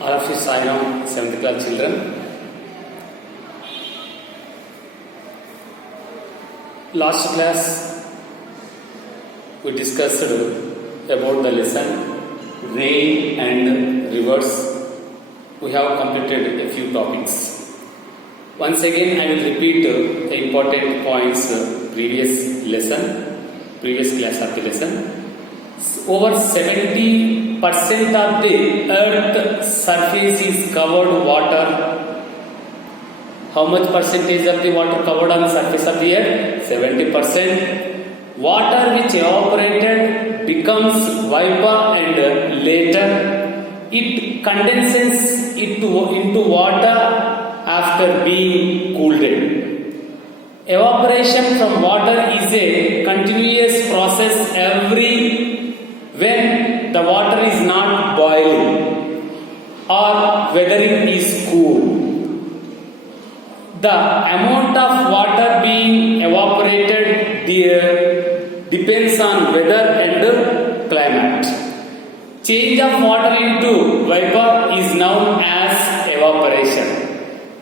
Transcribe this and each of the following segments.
All of you Sai Ram 7th class children. Last class we discussed about the lesson rain and rivers. We have completed a few topics. Once again I will repeat the important points previous class of the lesson. Over 70% of the earth surface is covered water. How much percentage of the water covered on the surface of the earth? 70%. Water which evaporated becomes vapor and later it condenses into water after being cooled. Evaporation from water is a continuous process when the water is not boiling or weathering is cool. The amount of water being evaporated depends on weather and climate. Change of water into vapor is known as evaporation.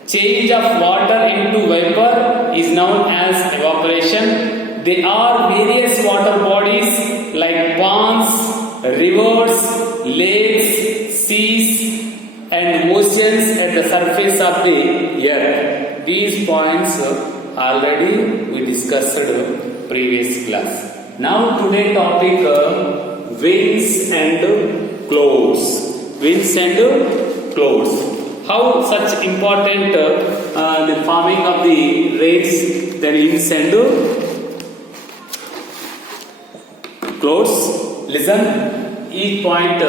Change of water into vapor is known as evaporation. There are various water bodies like ponds, rivers, lakes, seas and oceans at the surface of the earth. These points already we discussed previous class. Now today topic winds and clouds. Winds and clouds. How such important the forming of the rains, then winds and clouds. Listen each point.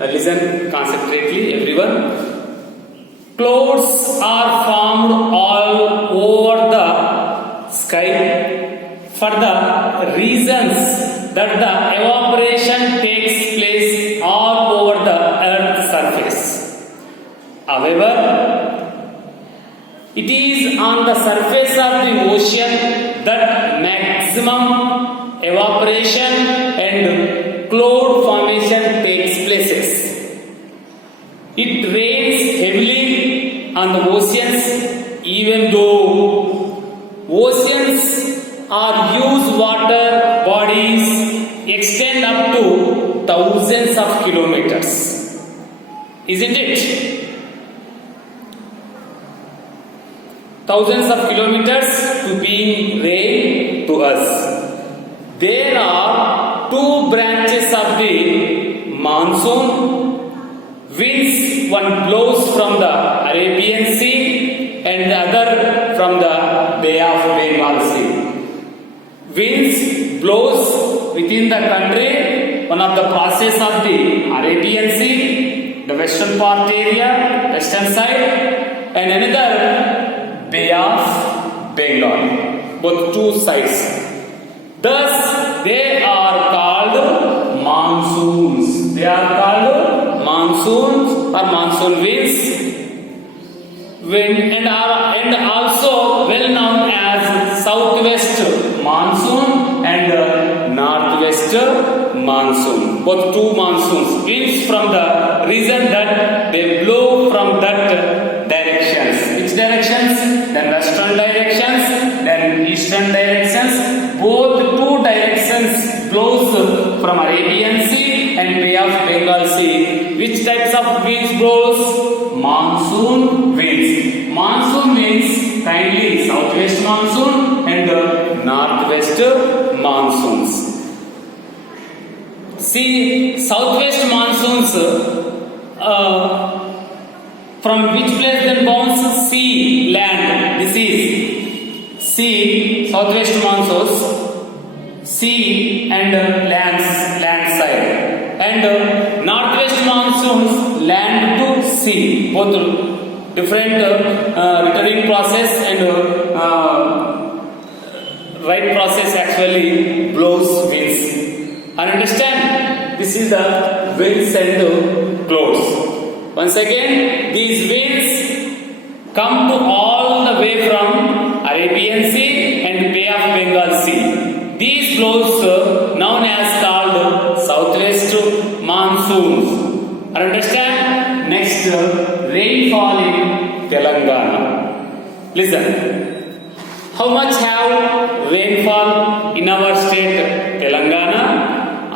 Listen concentrately, everyone. Clouds are formed all over the sky for the reasons that the evaporation takes place all over the earth's surface. However, it is on the surface of the ocean that maximum evaporation and cloud formation takes places. It rains heavily on the oceans even though oceans are huge water bodies extend up to thousands of kilometers. Isn't it? Thousands of kilometers to being rain to us. There are two branches of the monsoon. Winds, one blows from the Arabian Sea and the other from the Bay of Bengal Sea. Winds blows within the country, one of the process of the Arabian Sea, the western part area, western side, and another Bay of Bengal, both two sides. Thus, they are called monsoons. They are called monsoons or monsoon winds. And also well known as southwest monsoon and northwest monsoon. Both two monsoons. Winds from the reason that they blow from that directions. Which directions? Then western directions, then eastern directions. Both two directions blows from Arabian Sea and Bay of Bengal Sea. Which types of winds blows? Monsoon winds. Monsoon means kindly southwest monsoon and northwest monsoons. See, southwest monsoons from which place then bounce? Sea, land. This is sea, southwest monsoons, sea and land side. And northwest monsoons, land to sea. Both different returning process and right process actually blows winds. Understand? This is the winds and clouds. Once again, these winds come to all the way from Arabian Sea and Bay of Bengal Sea. These blows known as called southwest monsoons. Understand? Next Next, rainfall in Telangana. Listen. How much have rainfall in our state Telangana?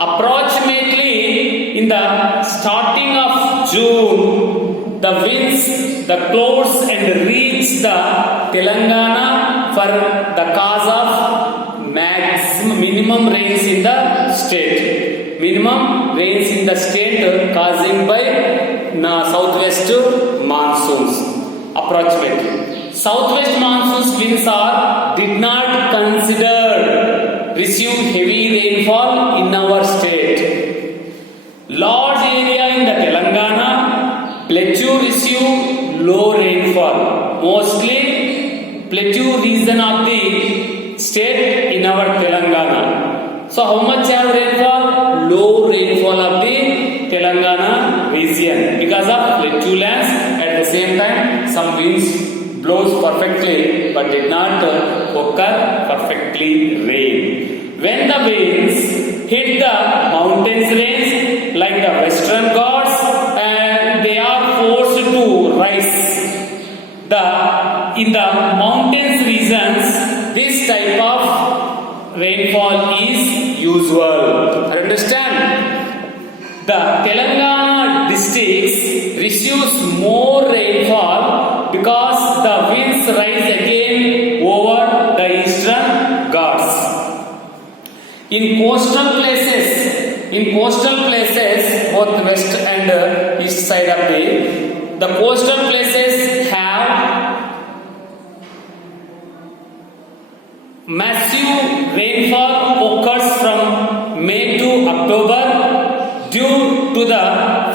Approximately in the starting of June, the winds, the clouds and reach the Telangana for the cause of minimum rains in the state. Minimum rains in the state causing by southwest monsoons. Approximately. Southwest monsoons winds did not consider receive heavy rainfall in our state. Large area in the Telangana plateau receive low rainfall. Mostly plateau region of the state in our Telangana. So how much have rainfall? Low rainfall of the Telangana region because of plateau lands. At the same time, some winds blows perfectly but did not occur perfectly rain. When the winds hit the mountains range like the Western Ghats and they are forced to rise. In the mountains regions, this type of rainfall is usual. Understand? The Telangana districts receives more rainfall because the winds rise again over the eastern Ghats. In coastal places, both west and east side of the coastal places have massive rainfall occurs from May to October due to the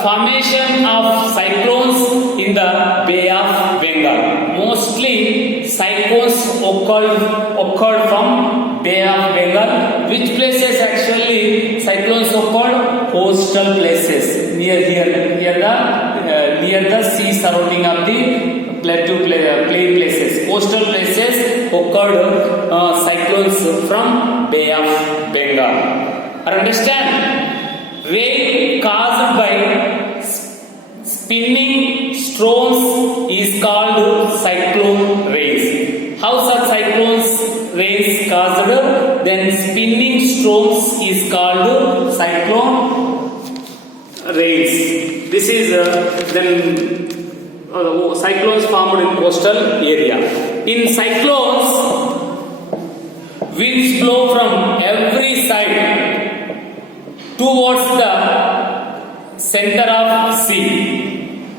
formation of cyclones in the Bay of Bengal. Mostly cyclones occurred from Bay of Bengal. Which places actually cyclones occurred? Coastal places near the sea surrounding of the plain places. Coastal places occurred cyclones from Bay of Bengal. Understand? Rain caused by spinning storms is called cyclone rains. How such cyclones rains caused? Then spinning storms is called cyclone rains. This is cyclones formed in coastal area. In cyclones, winds blow from every side towards the center of sea.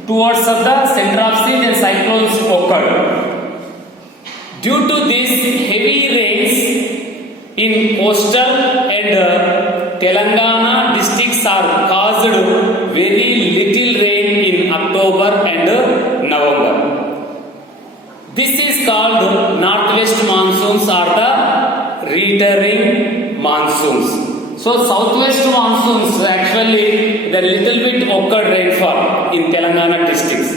Towards the center of sea, then cyclones occur. Due to this, heavy rains in coastal and Telangana districts are caused very little rain in October and November. This is called northwest monsoons or the returning monsoons. So southwest monsoons actually the little bit occurred rainfall in Telangana districts.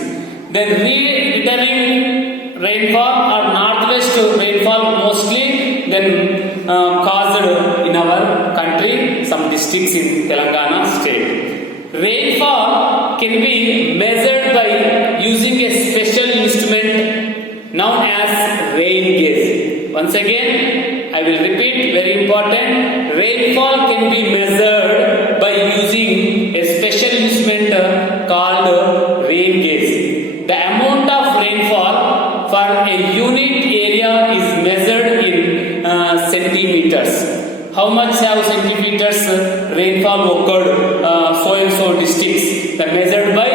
Then returning rainfall or northwest rainfall mostly then caused in our country some districts in Telangana state. Rainfall can be measured by using a special instrument known as rain gauge. Once again, I will repeat, very important. Rainfall can be measured by using a special instrument called rain gauge. The amount of rainfall for a unit area is measured in centimeters. How much have centimeters rainfall occurred so and so districts? That measured by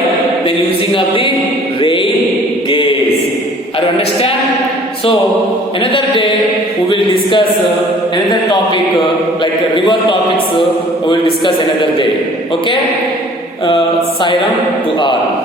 the using of the rain gauge. Are you understand? So another day we will discuss another topic like river topics. We will discuss another day. Okay? Sairam to all.